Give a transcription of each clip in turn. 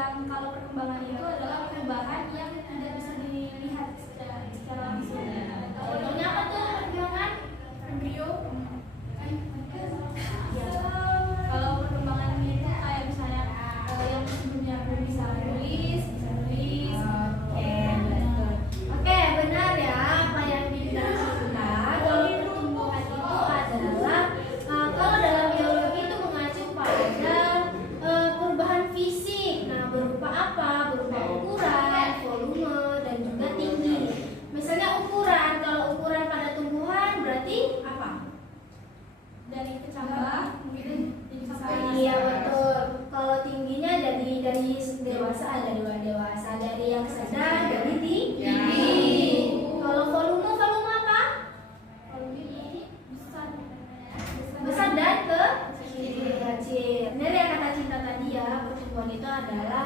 yang kalau perkembangan itu adalah perubahan yang tidak bisa dilihat secara langsung. Contohnya apa tuh perkembangan? Embrio. Ya. Kalau perkembangan itu kayak misalnya yang sebelumnya belum bisa nulis, bisa nulis. Oke, benar ya apa yang dibilang Cinta. Kalau pertumbuhan itu adalah kalau dalam biologi itu mengacu pada perubahan fisik. Nah, berupa apa? Berupa ukuran, volume, dan juga tinggi. Misalnya ukuran, kalau ukuran pada tumbuhan berarti apa? Dari kecambah mungkin jadi besar. Iya betul. Kalau tingginya dari dewasa, dari yang sedang jadi tinggi. Kalau volume apa? Volume besar dan kecil. Benar ya kata Cinta tadi ya, pertumbuhan itu adalah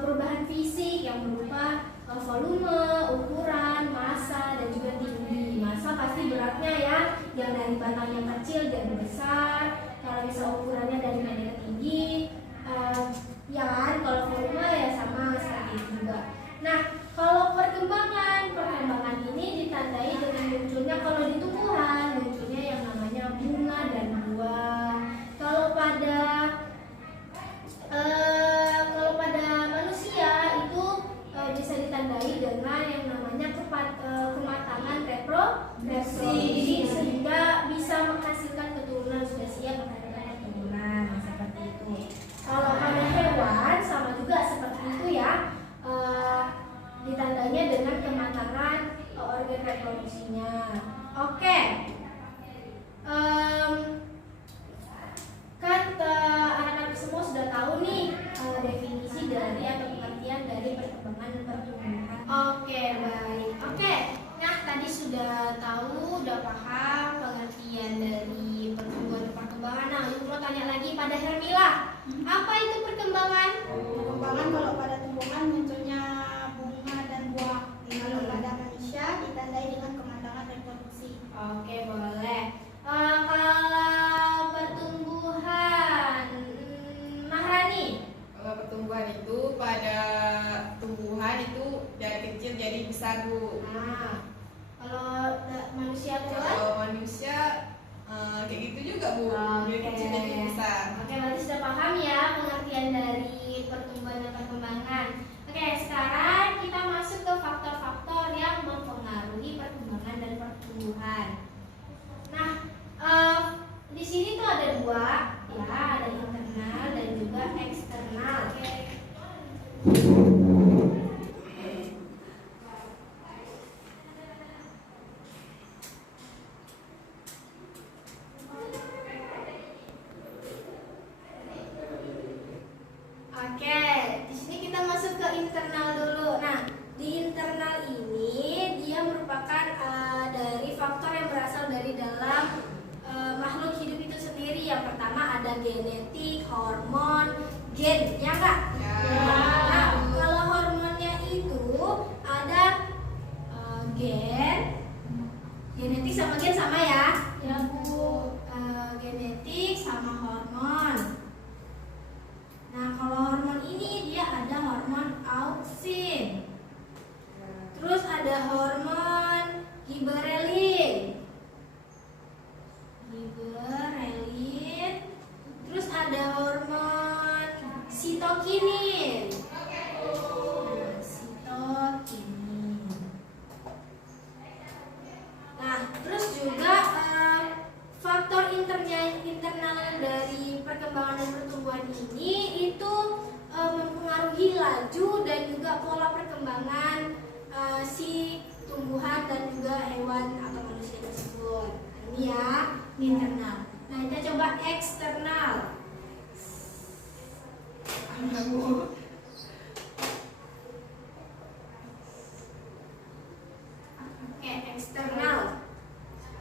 perubahan fisik yang berupa volume, ukuran, massa, dan juga tinggi. Massa pasti beratnya ya, yang dari batang yang kecil jadi besar. Kalau misal ukurannya dari pendek ke tinggi, ya kan? Kalau volume ya sama seperti itu juga. Nah, kalau perkembangan ini ditandai dengan munculnya, kalau di tumbuhan munculnya yang namanya bunga dan buah. Kalau pada manusia itu bisa ditandai dengan yang namanya kematangan reproduksi, sehingga bisa menghasilkan keturunan, sudah siap menghasilkan keturunan seperti itu. Kalau pada hewan sama juga seperti itu ya, ditandanya dengan kematangan organ reproduksinya. Oke. Kan anak-anak semua sudah tahu nih definisi dari atau pengertian dari perkembangan pertumbuhan. Oke, baik. Oke. Nah, tadi sudah tahu, udah paham pengertian dari perkembangan. Nah, yuk mau tanya lagi pada Hermila. Apa itu perkembangan? Perkembangan kalau pada tumbuhan munculnya bunga dan buah. Kalau pada manusia ditandai dengan kematangan reproduksi. Oke, boleh. Kalau pertumbuhan, Mahrani? Kalau pertumbuhan itu pada tumbuhan itu dari kecil jadi besar, Bu. Nah, kalau manusia Kalau manusia kayak gitu juga, Bu. Dari kecil jadi besar. Oke, berarti sudah paham ya pengertian dari pertumbuhan dan perkembangan. Oke, sekarang kita masuk ke faktor-faktor yang mempengaruhi perkembangan dan pertumbuhan. Nah, di sini tuh ada dua, ya, ada internal dan juga eksternal. Oke, di sini kita masuk ke internal dulu. Nah, di internal ini dia merupakan dari faktor yang berasal dari dalam makhluk hidup itu sendiri. Yang pertama ada genetik, hormon, gen, ya enggak? Ya. Nah, kalau hormonnya itu ada gen, genetik sama gen sama ya? Ya Bu, genetik sama hormon. Nah, kalau hormon ini dia ada hormon auksin. Terus ada hormon giberelin. Terus ada hormon sitokinin. Nah, sitokinin. Nah, terus juga faktor internal dari perkembangan dan pertumbuhan ini itu mempengaruhi laju dan juga pola perkembangan si tumbuhan dan juga hewan atau manusia tersebut. Ini ya internal. Nah, kita coba eksternal. Oke, eksternal.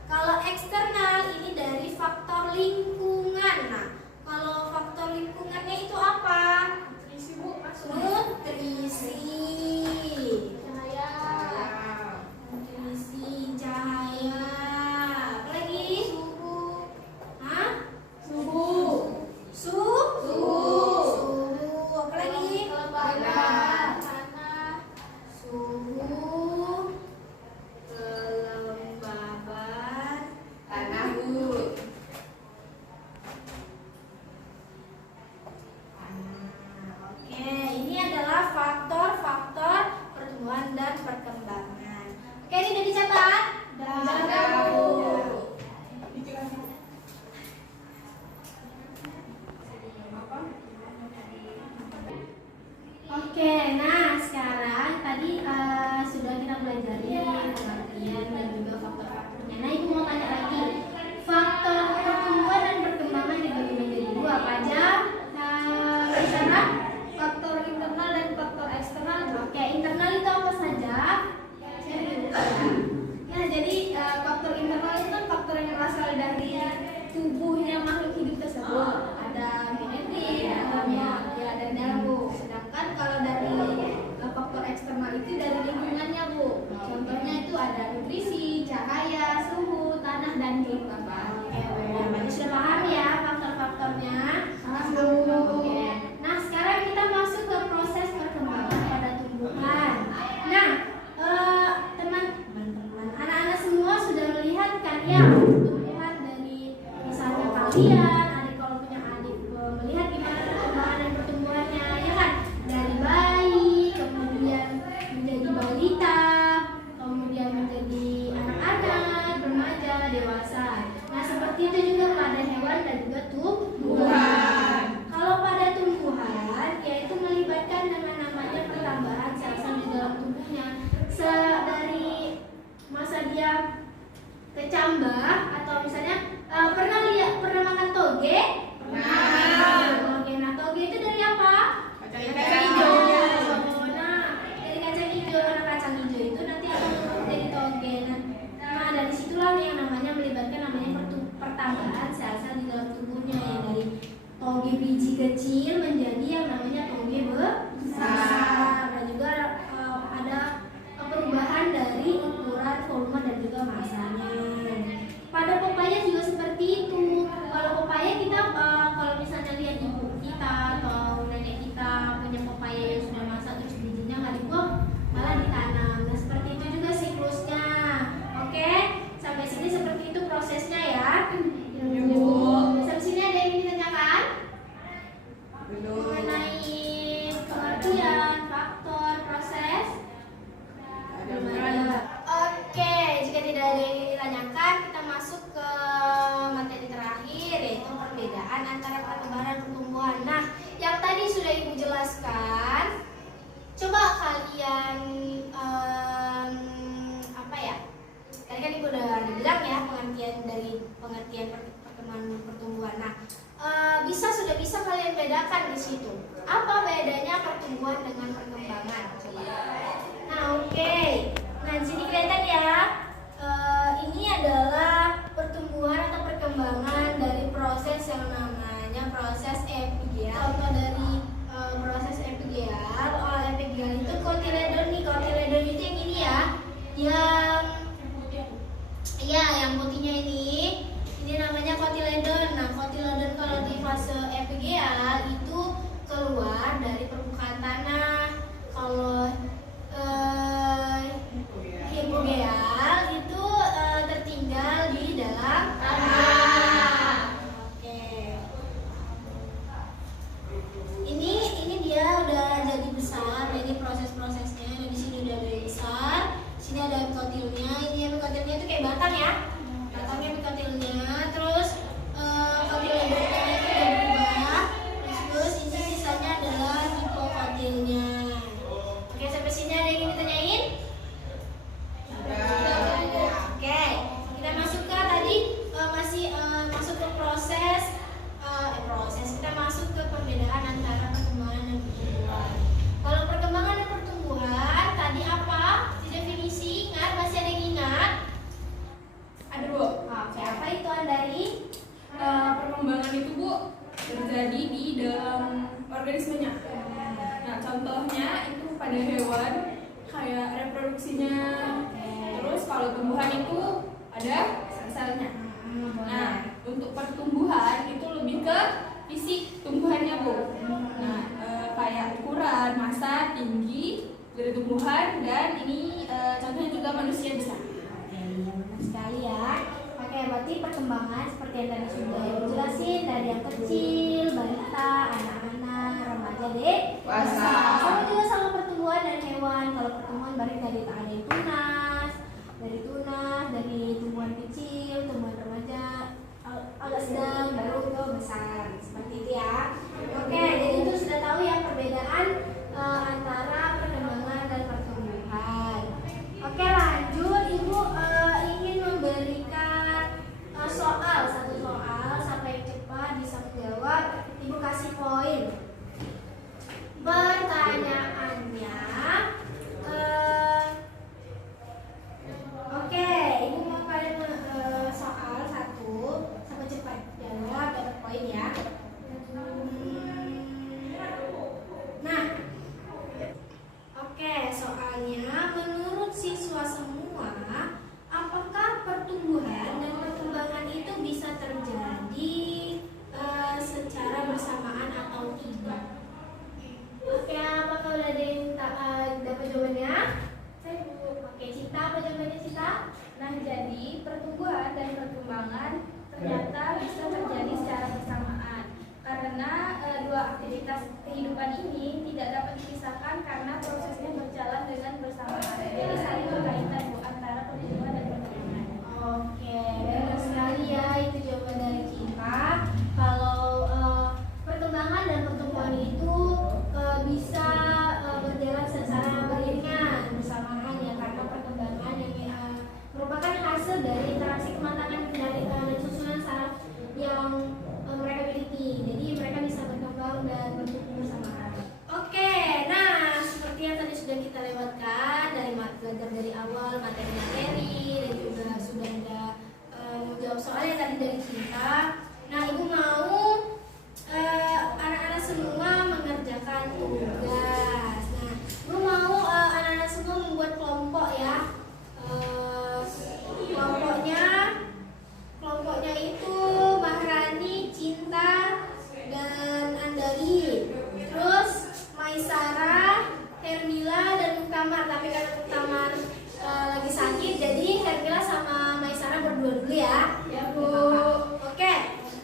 Kalau eksternal ini dari faktor lingkungan. Nah, kalau faktor lingkungannya itu apa? Nutrisi, Bu, masuk. Nutrisi. Nutrisi, cahaya. Apa lagi? Suhu. Hah? Suhu. Suhu. Apa lagi? Oke, nah sekarang tadi sudah kita pelajari pengertian dan juga faktor-faktornya. Nah, ibu mau tanya lagi, faktor pertumbuhan dan perkembangan dibagi menjadi dua apa aja? Sarah? Faktor internal dan faktor eksternal. Oke, internal itu apa saja? Ya, jadi faktor internal itu kan faktor yang berasal dari tubuhnya makhluk hidup tersebut. Ada genetik, dalamnya, ya dan dalam Bu. Sedangkan kalau dari faktor eksternal itu dari lingkungannya Bu. Contohnya itu ada nutrisi, cahaya, suhu, tanah dan kelembapan. Oke, berarti sudah paham ya faktor-faktornya. Oke. Nah, sekarang kita masuk ke proses perkembangan pada tumbuhan. Nah, teman-teman, anak-anak semua sudah melihat kan ya pertumbuhan dari misalnya kalian, adik kalau punya adik melihat gimana perkembangan dan pertumbuhannya, ya kan? Dari bayi, kemudian menjadi balita, kemudian menjadi anak-anak, remaja, dewasa. Nah, seperti itu juga pada hewan dan juga tumbuhan. Kalau pada tumbuhan, yaitu melibatkan dengan namanya pertambahan sel-sel di dalam tubuhnya. Dari masa dia kecambah atau misalnya pernah makan toge? Toge. Nah, toge itu dari apa? Kacang hijau. Nah, dari kacang hijau. Karena kacang hijau itu nanti akan berubah jadi toge. Nah, dari situlah yang namanya melibatkan namanya pertambahan sel-sel di dalam tubuhnya, yang dari toge biji kecil menjadi yang namanya toge besar. Dan juga ada perubahan dari ukuran, volume dan juga masanya. Pada pepaya juga seperti itu. Kalau pepaya kita kalau misalnya lihat ibu kita atau nenek kita punya pepaya yang sudah masak terus bijinya nggak dibuang, malah ditanam. Nah, seperti itu juga siklusnya. Oke, sampai sini seperti itu prosesnya ya. Sampai sini ada yang ingin ditanyakan? Mengenai pengertian, faktor, proses? Oke, jika tidak ada yang ingin ditanyakan, kita masuk ke materi terakhir, yaitu perbedaan antara perkembangan dan pertumbuhan. Nah, yang tadi sudah ibu jelaskan, coba kalian apa ya? Tadi kan ibu udah bilang ya pengertian dari perkembangan dan pertumbuhan. Nah, sudah bisa kalian bedakan di situ. Apa bedanya pertumbuhan dengan perkembangan? Coba. Nah, oke. Nah, di sini kelihatan ya. Ini adalah pertumbuhan atau perkembangan dari proses yang namanya proses epigeal. Contoh dari proses epigeal. Epigeal itu kotiledon nih. Kotiledon itu yang ini ya. Yang putihnya ini namanya kotiledon. Nah, kotiledon kalau di fase epigeal itu keluar dari permukaan tanah. Kalau hipogeal itu tertinggal di dalam tanah. Oke. Ini dia udah jadi besar. Ini proses-prosesnya. Nah, di sini udah jadi besar. Sini ada epikotilnya. Ini epikotilnya itu kayak batang ya. Batangnya epikotilnya. Terus kotiledonnya itu udah berubah. Terus ini sisanya adalah hipokotilnya. Oke, sampai sini ada yang ingin ditanyain? Oke, kita masuk ke tadi masih masuk ke proses. Kita masuk ke perbedaan antara perkembangan dan pertumbuhan. Kalau perkembangan dan pertumbuhan tadi apa? Di definisi ingat, masih ada yang ingat? Ada Bu. Oke, apa itu Andari? Perkembangan itu Bu terjadi di dalam organismenya. Nah, contohnya itu pada hewan kayak reproduksinya. Terus kalau tumbuhan itu ada sel-selnya. Nah, untuk pertumbuhan itu lebih ke fisik tumbuhannya Bu. Nah, kayak ukuran, massa, tinggi dari tumbuhan, dan ini contohnya juga manusia bisa. Oke, benar sekali ya. Oke, berarti perkembangan seperti yang tadi sudah ibu jelasin, dari yang kecil, balita, anak-anak, remaja, dewasa. Sama juga sama pertumbuhan dan hewan. Kalau pertumbuhan balik dari tunas, dari tumbuhan kecil, tumbuhan remaja, agak sedang, baru ke besar. Seperti itu ya. Oke, jadi itu sudah tahu ya perbedaan antara soalnya menurut siswa semua, apakah pertumbuhan dan perkembangan itu bisa terjadi secara bersamaan atau tidak? Oke, apakah udah ada yang dapat jawabannya? Saya dulu. Oke, Cita, apa jawabannya Cita? Nah, jadi pertumbuhan dan perkembangan ternyata bisa terjadi secara bersamaan karena dua aktivitas kehidupan ini tidak dapat dipisahkan karena prosesnya berjalan dengan bersamaan. Jadi saling berkaitan Bu, antara pertumbuhan dan perkembangan. Oke, benar sekali ya, itu jawaban dari Cita. Kalau perkembangan dan pertumbuhan itu bisa berjalan secara beriringan bersamaan ya, karena perkembangan yang merupakan hasil dari interaksi kematangan dari susunan saraf yang mereka miliki. Jadi mereka bisa berkembang dan bertumbuh bersamaan. Oke, nah seperti yang tadi sudah kita lewatkan dari belajar dari awal materi-materi dan juga sudah ada menjawab soal yang tadi dari Cinta. Nah, Ibu mau anak-anak semua mengerjakan tugas. Nah, Ibu mau anak-anak semua membuat kelompok ya. Kelompoknya itu Mahrani, Cinta, dan Andali. Terus Maisara, Hermila, dan Muktamar. Tapi karena Muktamar lagi sakit, jadi Hermila sama Maisara berdua dulu ya. Ya, Bu. Oke,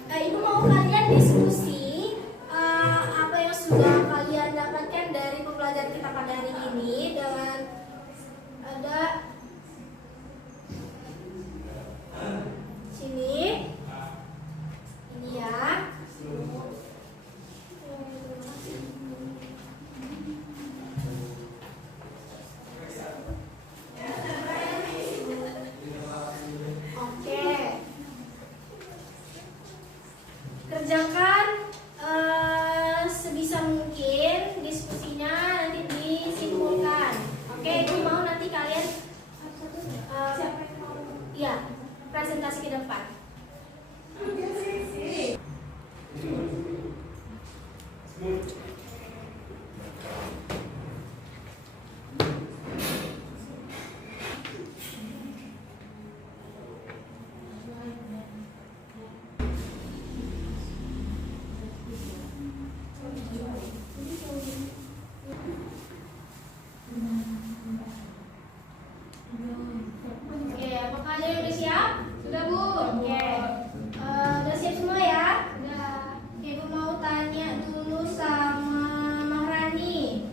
Ibu mau kalian diskusi apa yang sudah kalian dapatkan dari pembelajaran kita pada hari ini dengan ada sini ini ya. Oke, kerjakan sebisa mungkin diskusinya, nanti disimpulkan. Oke, Ibu mau nanti kalian ya presentasi ke depan. Oke, apakah ada yang udah siap? Sudah, Bu. Oke, udah siap semua ya? Sudah. Ibu mau tanya dulu sama Maharani.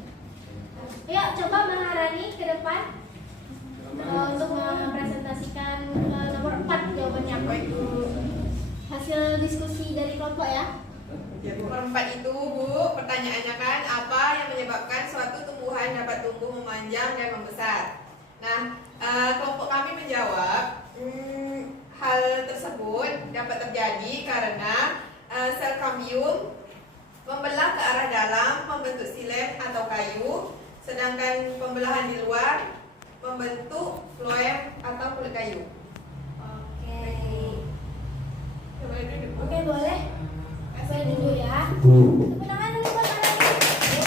Ayo coba Maharani ke depan untuk mempresentasikan nomor 4 jawabannya. Hasil diskusi dari kelompok ya. Nomor 4 itu, Bu, pertanyaannya kan apa yang menyebabkan suatu tumbuhan dapat tumbuh memanjang dan membesar. Nah, kelompok kami menjawab hal tersebut dapat terjadi karena sel kambium membelah ke arah dalam membentuk silet atau kayu, sedangkan pembelahan di luar membentuk floem atau kulit kayu. Oke, boleh. Saya dulu ya. Tepuk tangan dulu buat Maharani.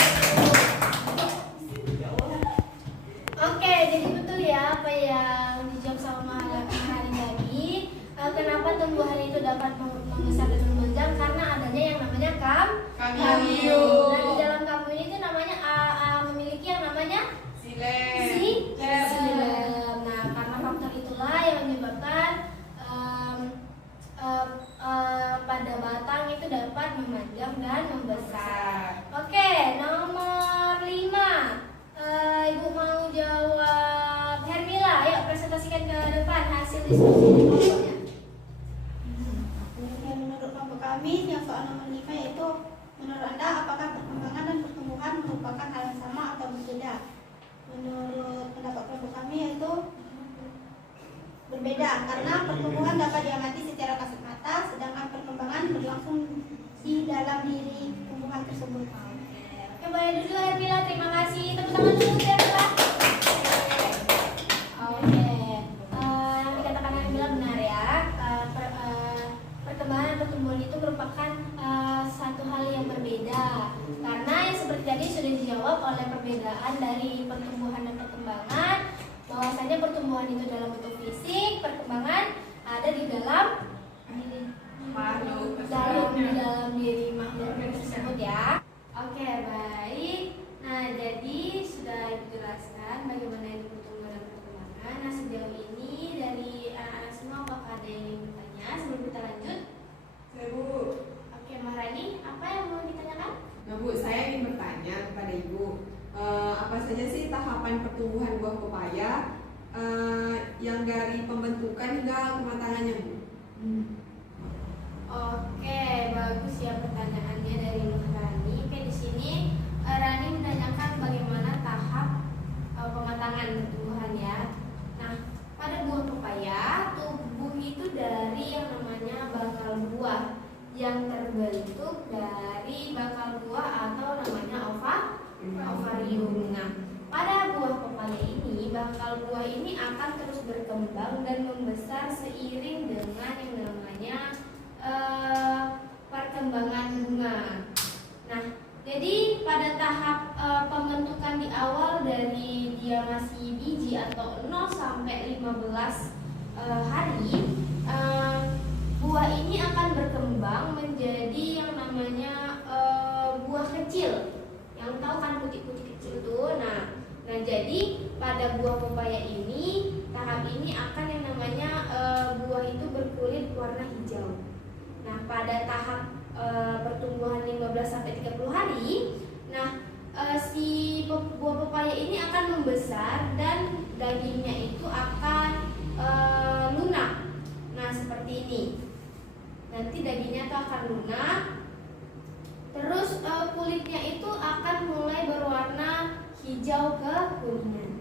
Oke, jadi betul ya apa yang dijawab sama Maharani tadi. Kenapa tumbuhan itu dapat membesar dan memanjang? Karena adanya yang namanya Kambium. Nah, di dalam kambium itu namanya memiliki yang namanya Silet. silem. Nah, karena faktor itulah yang menyebabkan pada batang itu dapat memanjang dan membesar. Oke, nomor 5. Ibu mau jawab Hermila. Ayo presentasikan ke depan hasil diskusi dari kelompoknya. Menurut kelompok kami yang soal nomor 5 yaitu menurut Anda apakah perkembangan dan pertumbuhan merupakan hal yang sama atau berbeda? Menurut pendapat kelompok kami yaitu berbeda karena pertumbuhan dapat diamati secara kasat mata sedangkan perkembangan berlangsung di dalam diri tumbuhan tersebut. Oke, boleh dulu Hermila. Terima kasih. Tepuk tangan dulu Hermila. Oke, yang dikatakan Hermila benar ya. Perkembangan dan pertumbuhan itu merupakan satu hal yang berbeda karena yang seperti tadi sudah dijawab oleh perbedaan dari pertumbuhan dan perkembangan. Bahwasanya pertumbuhan itu dalam bentuk fisik, perkembangan ada di dalam diri makhluk tersebut ya. Oke, baik. Nah, jadi sudah dijelaskan bagaimana itu pertumbuhan dan perkembangan. Nah, sejauh ini dari anak-anak semua apakah ada yang ingin bertanya sebelum kita lanjut? Saya Bu. Oke, Maharani, apa yang mau ditanyakan? Nah Bu, saya ingin bertanya kepada Ibu, apa saja sih tahapan pertumbuhan buah pepaya yang dari pembentukan hingga kematangannya Bu? Oke, bagus ya pertanyaannya dari Maharani. Oke, di sini Rani menanyakan bagaimana tahap pematangan pertumbuhan ya. Nah, pada buah pepaya, tubuh itu dari yang namanya bakal buah yang terbentuk dari bakal buah atau namanya ovarium. Nah, pada buah pepaya ini, bakal buah ini akan terus berkembang dan membesar seiring dengan yang namanya perkembangan bunga. Nah, jadi pada tahap pembentukan di awal dari dia masih biji atau 0 sampai 15 hari, buah ini akan berkembang menjadi yang namanya buah kecil. Yang tahu kan putih-putih kecil tuh. Nah, jadi pada buah pepaya ini tahap ini akan yang namanya buah itu berkulit warna hijau. Nah, pada tahap pertumbuhan 15 sampai 30 hari, nah si buah pepaya ini akan membesar dan dagingnya itu akan lunak. Nah, seperti ini. Nanti dagingnya itu akan lunak. Terus kulitnya itu akan mulai berwarna hijau kekuningan.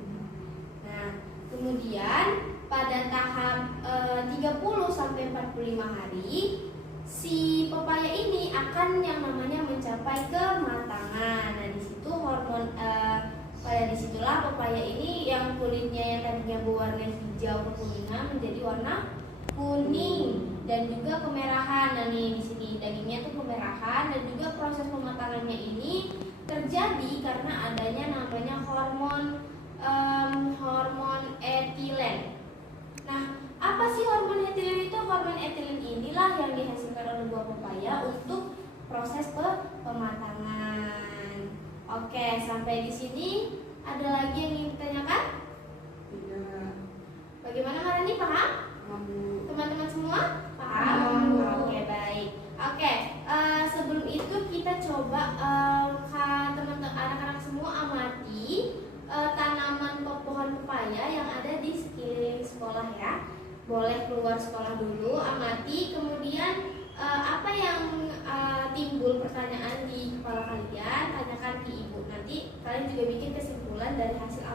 Nah, kemudian pada tahap 30 sampai 45 hari si pepaya ini akan yang namanya mencapai kematangan. Nah, di situ hormon pada disitulah pepaya ini yang kulitnya yang tadinya berwarna hijau kekuningan menjadi warna kuning dan juga kemerahan. Nah, nih di sini dagingnya tuh kemerahan dan juga proses pematangannya ini terjadi karena adanya namanya hormon etilen. Nah, apa sih hormon etilen itu? Hormon etilen inilah yang dihasilkan oleh buah pepaya untuk proses pematangan. Oke, sampai di sini ada lagi yang ingin ditanyakan? Tidak. Bagaimana Marani, paham? Teman-teman semua paham? Oke, baik. Oke, sebelum itu kita coba teman-teman anak-anak semua amati tanaman pohon pepaya yang ada di sekeliling sekolah ya. Boleh keluar sekolah dulu, amati, kemudian apa yang timbul pertanyaan di kepala kalian, tanyakan ke ibu. Nanti kalian juga bikin kesimpulan dari hasil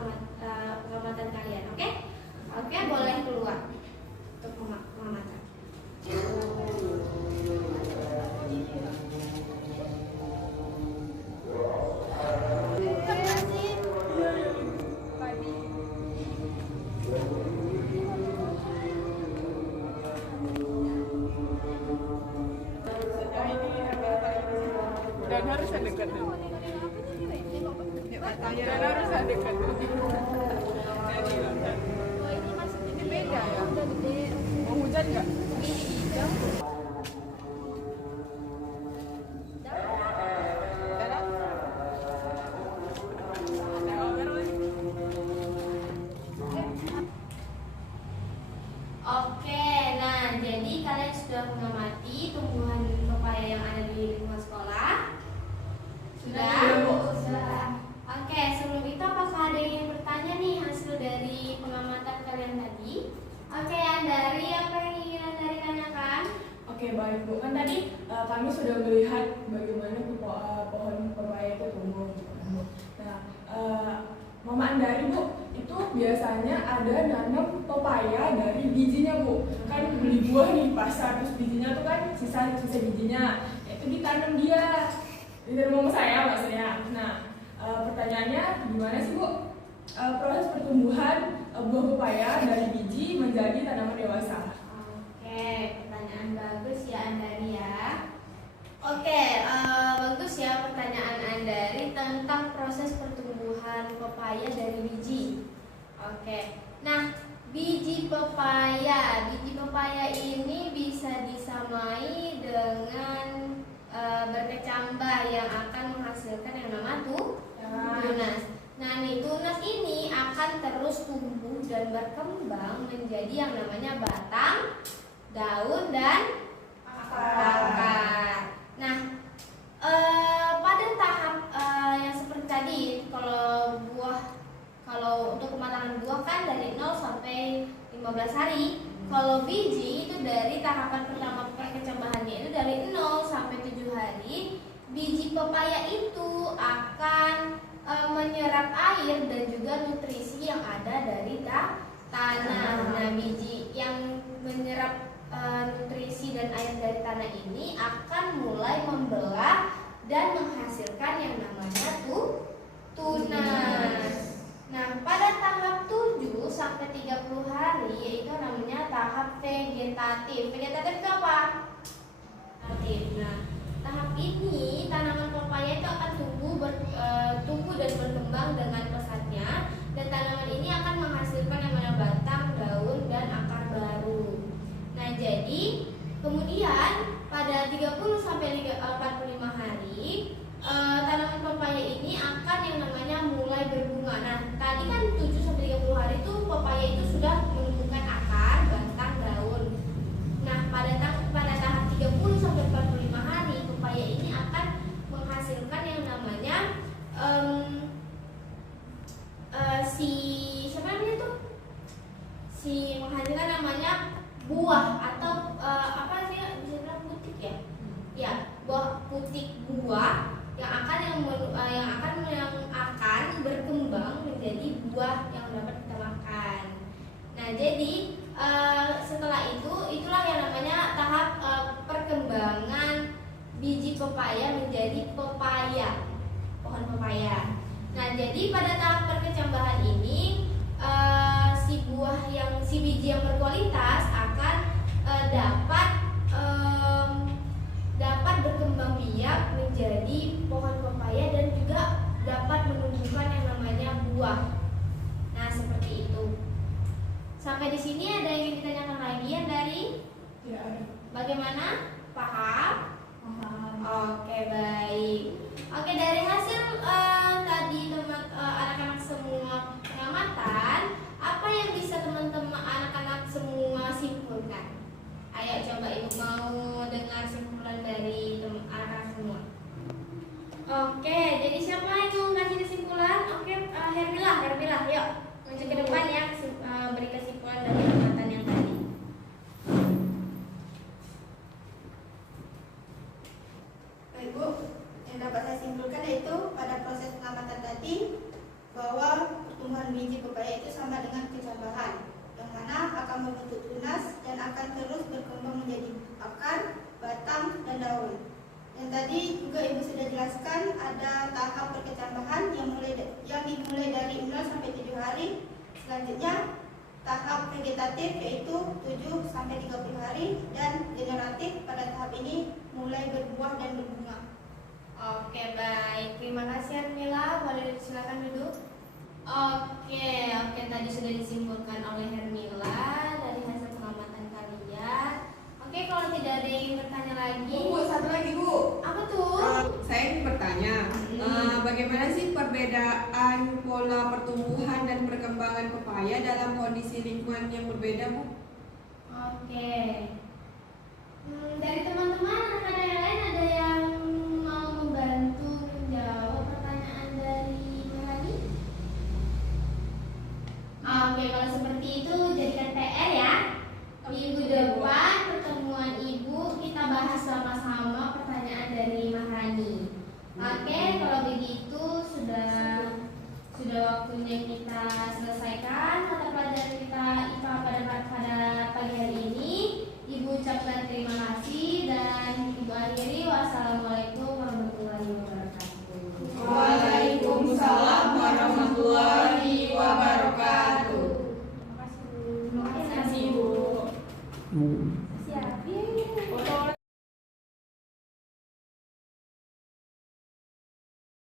pengamatan kalian, oke? Oke, boleh keluar untuk pengamatan. Dan harus ada dekat dulu. Dan harus ada dekat dulu. Ini beda ya. Mau hujan nggak? Oke, nah jadi kalian sudah mengamati tumbuhan pepaya yang ada di lingkungan sekolah? Sudah? Sudah. Oke, sebelum itu apakah ada yang ingin bertanya nih hasil dari pengamatan kalian tadi? Oke, Andari, apa yang ingin Andari tanyakan? Oke, baik Bu. Kan tadi kami sudah melihat bagaimana pohon pepaya itu tumbuh. Nah, Mama Andari Bu, itu biasanya ada nanam pepaya dari bijinya Bu. Kan beli buah nih pasar, terus bijinya tuh kan sisa bijinya, itu ditanam dia. Dari mama saya maksudnya. Nah, pertanyaannya gimana sih Bu proses pertumbuhan buah pepaya dari biji menjadi tanaman dewasa? Oke, pertanyaan bagus ya Andari ya. Oke, bagus ya pertanyaan Andari tentang proses pertumbuhan pepaya dari biji. Oke. Nah, biji pepaya ini bisa disamai dengan berkecambah yang akan menghasilkan yang nama tunas. Nah, nih tunas ini akan terus tumbuh dan berkembang menjadi yang namanya batang, daun, dan akar. Nah, pada tahap yang seperti tadi, kalau untuk kematangan buah kan dari 0 sampai 15 hari. Kalau biji itu dari tahapan pertama perkecambahannya itu dari 0 sampai 7 hari. Biji pepaya itu akan menyerap air dan juga nutrisi yang ada dari tanah. Nah, biji yang menyerap nutrisi dan air dari tanah ini akan mulai membelah dan menghasilkan yang namanya tunas. Nah, pada tahap 7 sampai 30 hari yaitu namanya tahap vegetatif. Vegetatif itu apa? Nah, tahap ini tanaman pepaya itu akan tumbuh dan berkembang dengan pesatnya, dan tanaman ini akan menghasilkan yang namanya batang, daun, dan akar baru. Nah, jadi kemudian pada 30 sampai 45 hari tanaman pepaya ini akan yang namanya mulai berbunga. Nah, tadi kan 7 sampai 30 hari itu pepaya itu sudah menumbuhkan akar, batang, daun. Nah, pada tahap 30 sampai 45 hari pepaya ini akan menghasilkan yang namanya menghasilkan namanya buah atau apa sih bisa bilang putik ya? Ya, putik buah yang akan berkembang menjadi buah yang dapat kita makan. Nah, jadi setelah itulah yang namanya tahap perkembangan biji pepaya menjadi pepaya, pohon pepaya. Nah, jadi pada tahap perkecambahan ini si biji yang berkualitas akan dapat berkembang biak menjadi pohon pepaya dan juga dapat menumbuhkan yang namanya buah. Nah, seperti itu. Sampai di sini ada yang ingin ditanyakan lagi yang dari? Ya. Bagaimana? Paham? Oke, baik. Oke, dari hasil tadi anak-anak semua pengamatan, apa yang bisa teman-teman anak-anak semua simpulkan? Ayo coba ibu mau dengar simpulan dari anak-anak semua. Oke, jadi siapa yang mau kasih kesimpulan? Oke, Hermila, yuk maju ke depan ya, beri kesimpulan dari pengamatan yang tadi. Baik Bu, yang dapat saya simpulkan yaitu pada proses pengamatan tadi bahwa pertumbuhan biji pepaya itu sama dengan kecambahan, yang mana akan membentuk tunas dan akan terus berkembang menjadi akar, batang, dan daun. Yang tadi juga Ibu sudah jelaskan ada tahap perkecambahan yang dimulai dari 0 sampai 7 hari. Selanjutnya tahap vegetatif yaitu 7 sampai 30 hari, dan generatif pada tahap ini mulai berbuah dan berbunga. Oke, baik. Terima kasih Hermila. Boleh silakan duduk. Oke, tadi sudah disimpulkan oleh Hermila dari hasil pengamatan kalian. Oke, kalau tidak ada yang bertanya lagi. Bu, satu lagi Bu. Apa tuh? Saya ingin bertanya, bagaimana sih perbedaan pola pertumbuhan dan perkembangan pepaya dalam kondisi lingkungan yang berbeda, Bu? Oke. Dari teman-teman, ada yang lain ada yang mau membantu menjawab pertanyaan dari Melani? Oke, kalau seperti itu jadikan PR ya. Minggu depan pertemuan ibu kita bahas sama-sama pertanyaan dari Maharani. Oke,